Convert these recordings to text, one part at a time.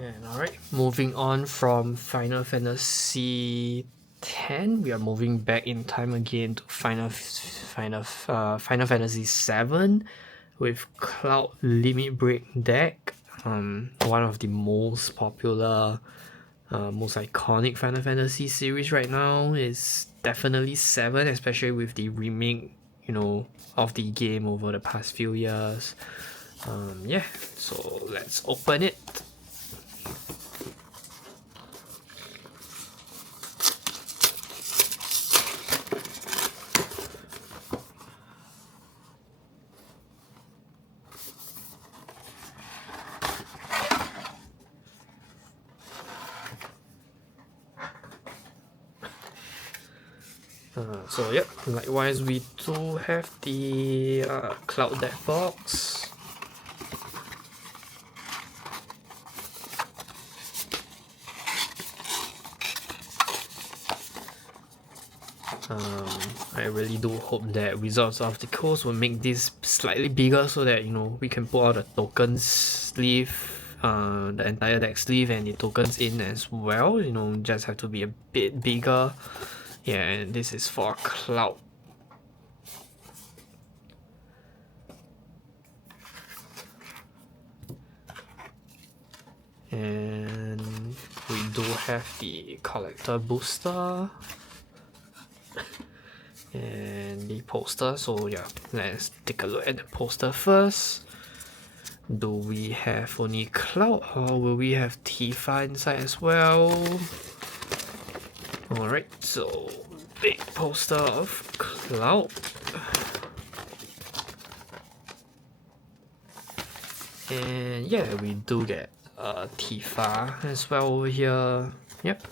And alright, moving on from Final Fantasy X, we are moving back in time again to Final Fantasy 7 with Cloud Limit Break deck. One of the most popular, most iconic Final Fantasy series right now is definitely 7, especially with the remake, of the game over the past few years. Yeah, so let's open it. So yep, likewise we do have the Cloud deck box. I really do hope that Wizards of the Coast will make this slightly bigger so that we can put all the tokens sleeve, the entire deck sleeve and the tokens in as well. Just have to be a bit bigger. Yeah, and this is for Cloud. And we do have the collector booster and the poster. So yeah, let's take a look at the poster first. Do we have only Cloud or will we have Tifa inside as well? Alright, so big poster of Cloud. And yeah, we do get Tifa as well over here. Yep.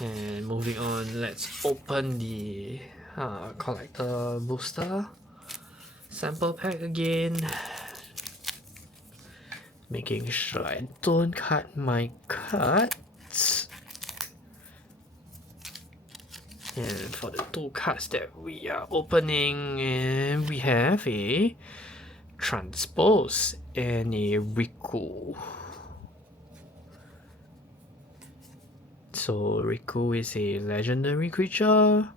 And moving on, let's open the collector booster sample pack again. Making sure I don't cut my cards. And for the two cards that we are opening, and we have a Transpose and a Riku. So Riku is a legendary creature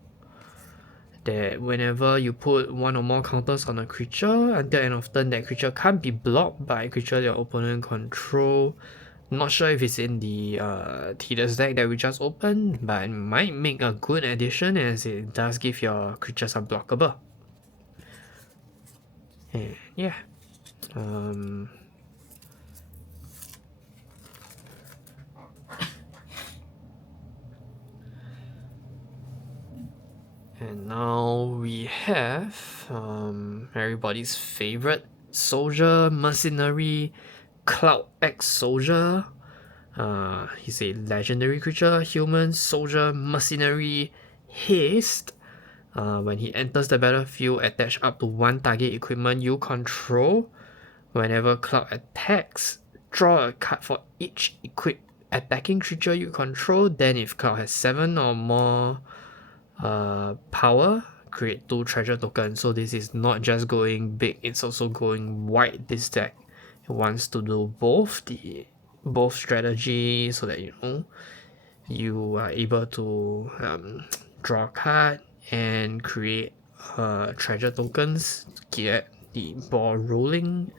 that whenever you put one or more counters on a creature, until end of turn that creature can't be blocked by a creature your opponent control. Not sure if it's in the Tidus deck that we just opened, but it might make a good addition as it does give your creatures unblockable. And yeah. And now we have everybody's favorite soldier, mercenary, Cloud X soldier. He's a legendary creature, human, soldier, mercenary, haste. When he enters the battlefield, attach up to one target equipment you control. Whenever Cloud attacks, draw a card for each equipped attacking creature you control. Then if Cloud has 7 or more power, create 2 treasure tokens. So this is not just going big, it's also going wide. This deck it wants to do both strategy so that you are able to draw a card and create treasure tokens to get the ball rolling.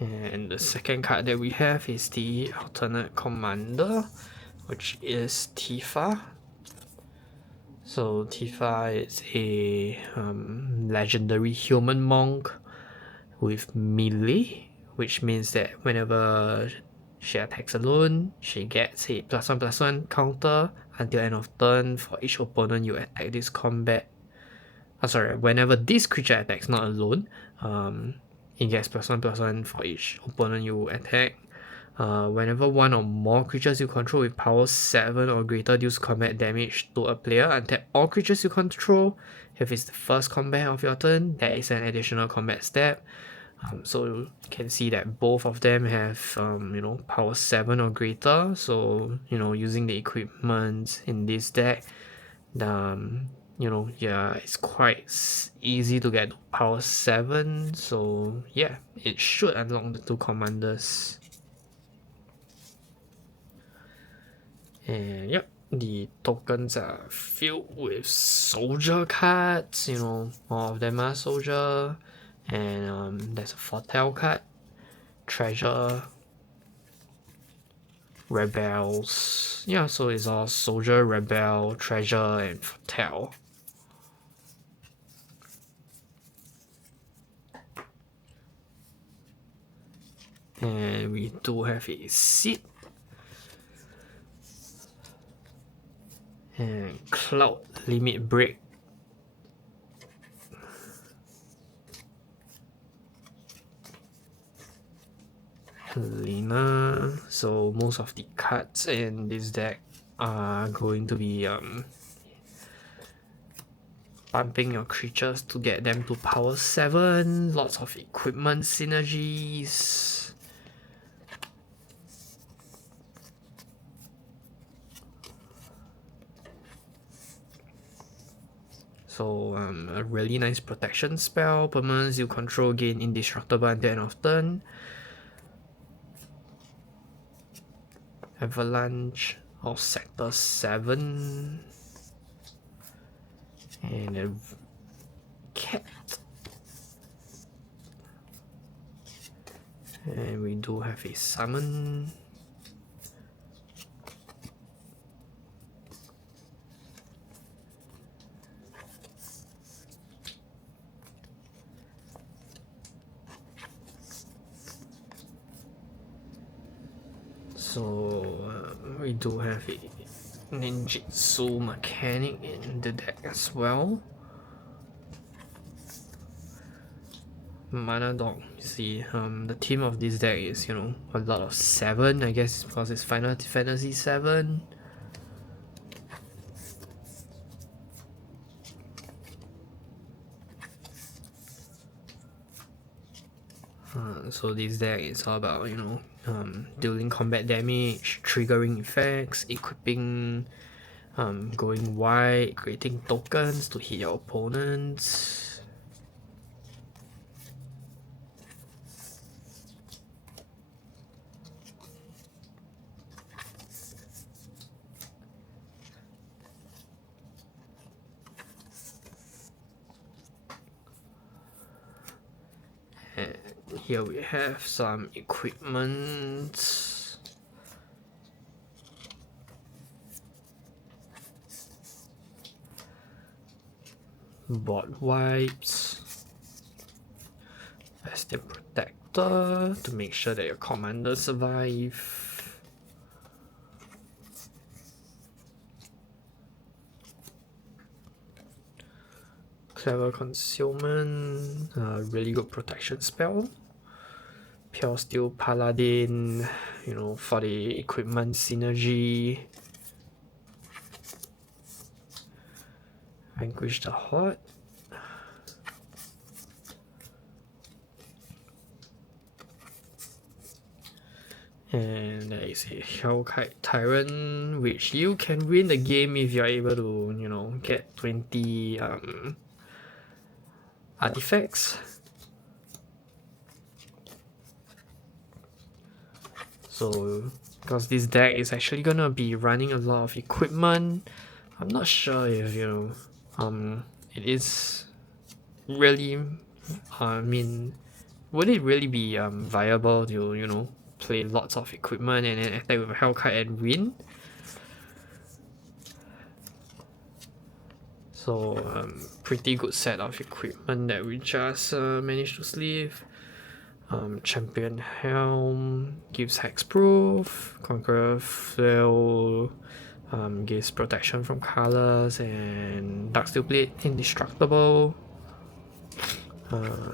And the second card that we have is the alternate commander, which is Tifa. So Tifa is a legendary human monk with melee, which means that whenever she attacks alone, she gets a +1/+1 counter until end of turn for each opponent you attack this combat. Whenever this creature attacks not alone, it gets +1/+1 for each opponent you attack. Whenever one or more creatures you control with power 7 or greater deals combat damage to a player, untap all creatures you control. If it's the first combat of your turn, there is an additional combat step. So you can see that both of them have power 7 or greater. So using the equipment in this deck, it's quite easy to get power 7. So yeah, it should unlock the 2 commanders. And yep, the tokens are filled with soldier cards. All of them are soldier. And there's a foretell card, treasure, rebels. Yeah, so it's all soldier, rebel, treasure, and foretell. And we do have a seed. And cloud limit break. Lina. So most of the cards in this deck are going to be pumping your creatures to get them to power 7. Lots of equipment synergies. So a really nice protection spell. Permanents you control gain indestructible until end of turn. Avalanche of Sector 7. And a cat. And we do have a summon. So we do have a ninjutsu mechanic in the deck as well. Mana Dog. You see, the theme of this deck is a lot of 7. I guess because it's Final Fantasy 7. So this deck is all about dealing combat damage, triggering effects, equipping, going wide, creating tokens to hit your opponents. And here we have some equipment. Board wipes. Bastion Protector to make sure that your commanders survive. Clever Concealment, really good protection spell. Pure Steel Paladin, for the equipment synergy. Vanquish the Horde. And there is a Hellkite Tyrant, which you can win the game if you're able to, get 20 artifacts. So, because this deck is actually gonna be running a lot of equipment, I'm not sure if it is really, would it really be viable to play lots of equipment and then attack with a Hellkite and win? So pretty good set of equipment that we just managed to sleeve. Champion Helm gives hexproof, Conqueror Flail gives protection from colors, and Darksteel Blade indestructible.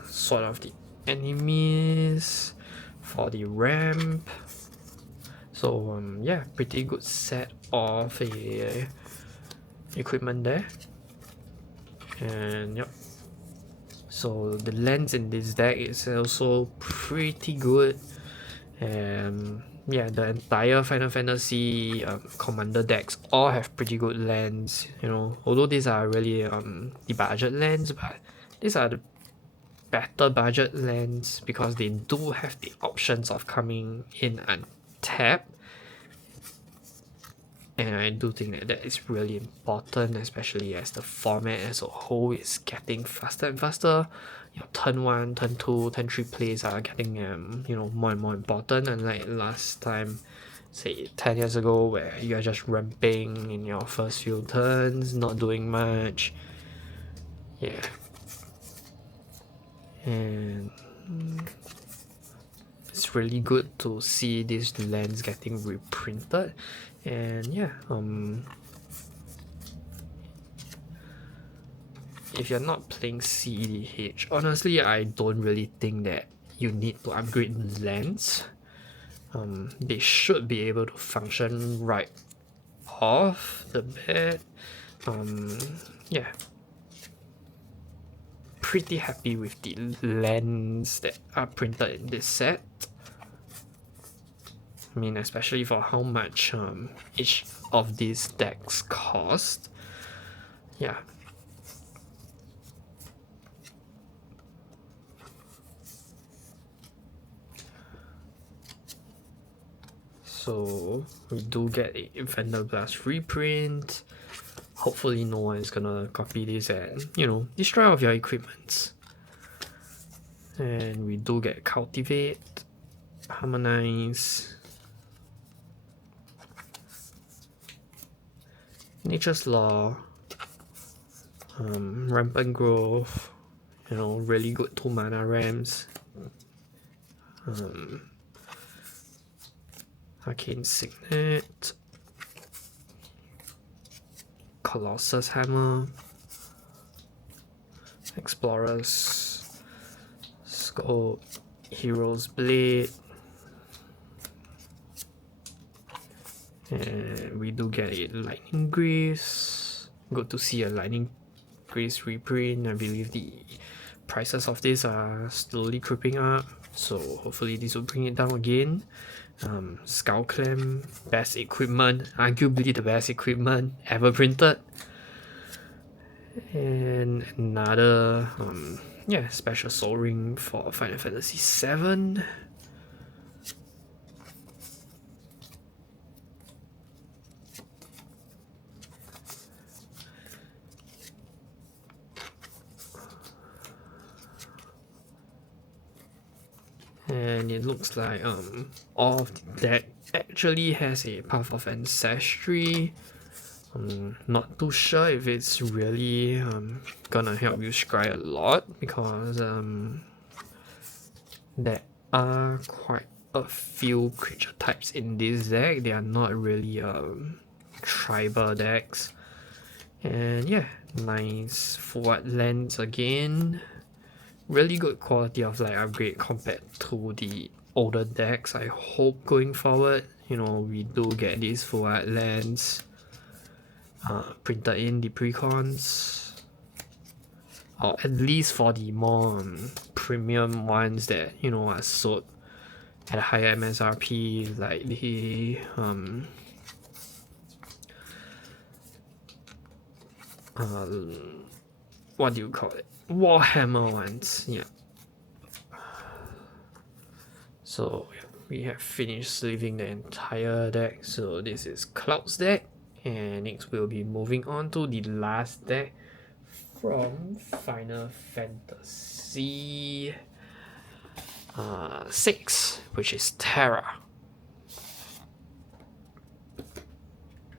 Sword of the Enemies for the ramp. So yeah, pretty good set of equipment there. And yep, so the lens in this deck is also pretty good. And yeah, the entire Final Fantasy Commander decks all have pretty good lands, you know, although these are really the budget lands, but these are the better budget lands because they do have the options of coming in untapped. And I do think that that is really important, especially as the format as a whole is getting faster and faster. Your turn 1, turn 2, turn 3 plays are getting you know, more and more important, unlike last time, say 10 years ago, where you are just ramping in your first few turns, not doing much. Yeah. And it's really good to see these lands getting reprinted. And yeah, if you're not playing CEDH, honestly, I don't really think that you need to upgrade lands. They should be able to function right off the bat. Yeah, pretty happy with the lands that are printed in this set. I mean, especially for how much each of these decks cost. Yeah. So we do get a Vanderblast reprint. Hopefully no one is gonna copy this and, you know, destroy all of your equipments. And we do get Cultivate, Harmonize, Nature's Law, Rampant Growth, you know, really good 2 mana ramps. Arcane Signet, Colossus Hammer, Explorer's Scope, Hero's Blade, and we do get a Lightning Grease. Good to see a Lightning Grease reprint. I believe the prices of this are slowly creeping up, so hopefully this will bring it down again. Skull Clam, best equipment, arguably the best equipment ever printed. And another yeah, special soul ring for Final Fantasy 7. And it looks like all of the deck actually has a Path of Ancestry. Not too sure if it's really gonna help you scry a lot, because there are quite a few creature types in this deck. They are not really tribal decks. And yeah, nice forward lands again. Really good quality of life upgrade compared to the older decks. I hope going forward, you know, we do get these forward lands printed in the precons, or at least for the more premium ones that, you know, are sold at a higher MSRP, like the what do you call it, Warhammer ones. Yeah, so we have finished sleeving the entire deck. So this is Cloud's deck, and next we'll be moving on to the last deck from Final Fantasy 6, which is Terra.